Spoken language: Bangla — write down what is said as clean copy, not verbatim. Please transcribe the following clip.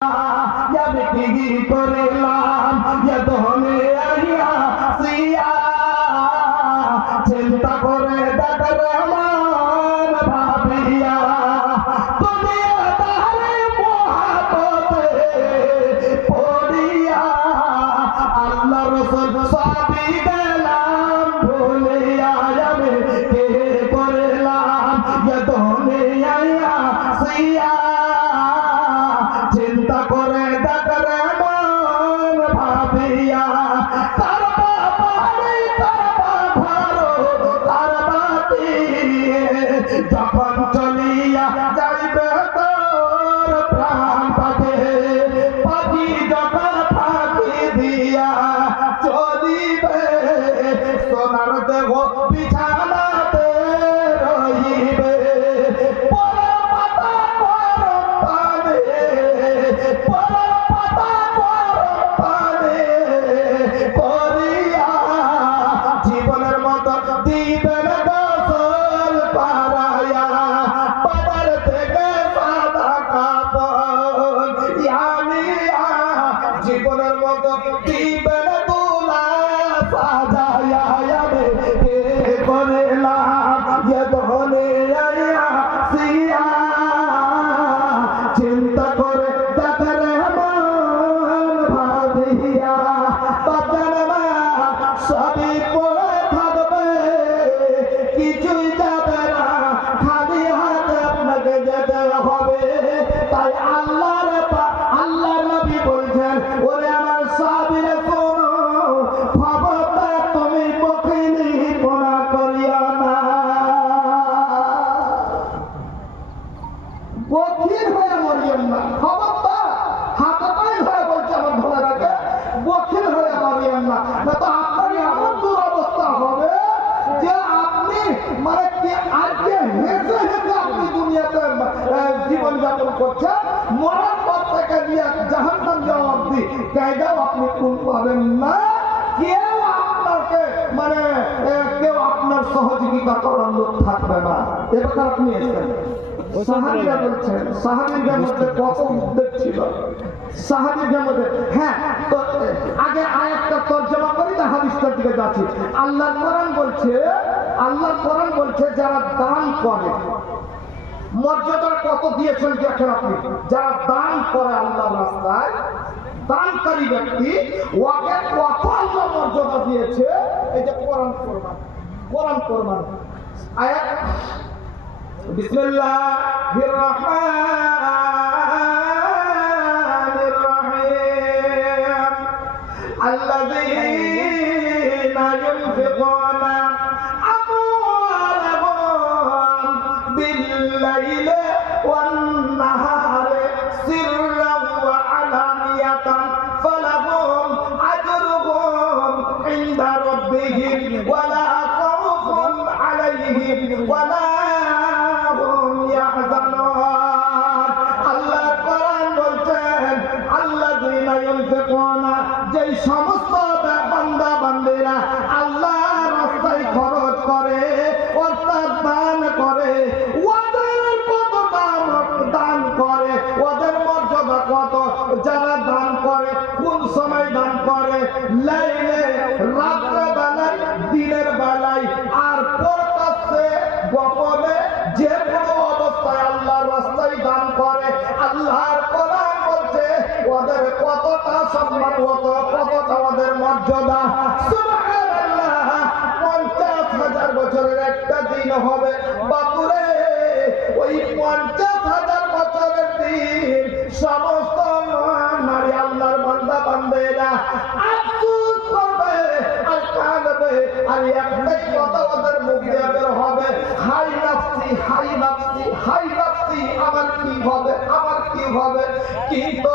কি করিলাম ধনে আইয়া সিয়া চিন্তা করে ডাকরে আমার ভাবিয়া দুনিয়া তারে মহাপতে পড়িয়া আল্লাহ রাসূল সাবি দিলাম ভুলিয়া যাবে কে করিলাম ধনে আইয়া সিয়া চিন্তা করে ডাকরে মন ভাবিয়া তার বাবারে তার বাবারো তার বাতি যখন চলিয়া যাইবে তোর প্রাণ পাখি পাখি যখন ফাঁকি দিয়া চলিবে সোনার দেহ বিছানাতে রহিবে জীবনের মতো দিবেন গোসল পারায়া বাজার থেকে সাদা কাপড় ইয়ানিয়া জীবনের মতো দিবেন তুলা সাজায়া যাবে কে করিলাম যে ধনে আইয়া সিয়া চিন্তা করে ডাকরে মন ভাবিয়া বাজার সবই পড়ে থাকবে কিছুই যাবে না খালি হাতে আপনাকে যেতে হবে তাই আল্লাহ নবী বলছেন ওরে আমার সাবিরে শোনো খবরদার তুমি বখিলি পোনা করিও না বখিল হয়ে মরিয়েন না খবরদার হাতটাই ধরে বলছে আমার ধরে রাখে বখিল হয়ে মরিয়েন না না তো আপনারই এমন দুরবস্থা হবে যে আপনি মানে কি আজকে হেসে হেসে আপনি দুনিয়াতে জীবনযাপন করছেন মরার পর থেকে নিয়ে জাহান্নাম যাওয়া অবধি জায়গাও আপনি কোন পাবেন না কেউ আপনাকে মানে কেউ আপনার সহযোগিতা করার লোক থাকবে না এবার আপনি এসেছেন সাহাবীরা বলছেন সাহাবীদের মধ্যে কত উদ্বেগ ছিল সাহাবীদের মধ্যে হ্যাঁ তো আগে আয়াতটা তরজমা করি না হাদিসটার দিকে যাচ্ছি আল্লাহর কোরআন বলছে যারা দান করে মর্যাদা কত দিয়েছেন দেখেন আপনি যারা দান করে আল্লাহর রাস্তায় দানকারী ব্যক্তি ওকে কত আল্লাহ মর্যাদা দিয়েছে এই যে কোরআন কোরবান আয়াত বিসমিল্লাহির রহমানির রহিম আল্লাযীনা ইউনফিকুনা আমওয়ালাহুম বিল-লাইলি ওয়ান-নাহারি সিররান ওয়া আলানিয়াতান ফালাহুম আজরুহুম ইনদা রাব্বিহিম ওয়া লা খাউফুন আলাইহিম ওয়া লা যেই সমস্ত বান্দা বান্দিরা আল্লাহর রাস্তায় খরচ করে অর্থাৎ দান করে ওদের কত দান করে ওদের মর্যাদা কত যারা দান করে কোন সময় দান করে লাইলে রাত্রে বেলায় দিনের বেলায় আর প্রকাশ্যে গোপনে যে কোনো অবস্থায় আল্লাহর রাস্তায় দান করে আল্লাহর কোরআন বলছে ওদের কতটা সম্মান কতটা ওদের মর্যাদা সুবহানাল্লাহ 50,000 বছরের একটা দিন হবে বাপুরে ওই 50,000 বছরের দিন সমস্ত নারী আল্লাহর বান্দা বান্দেরা আফসোস করবে আর কাঁদবে আর একটাই কথা ওদের মুখ দিয়ে বের হবে হাই নাফসি হাই নাফসি হাই নাফসি আমার কি হবে কিন্তু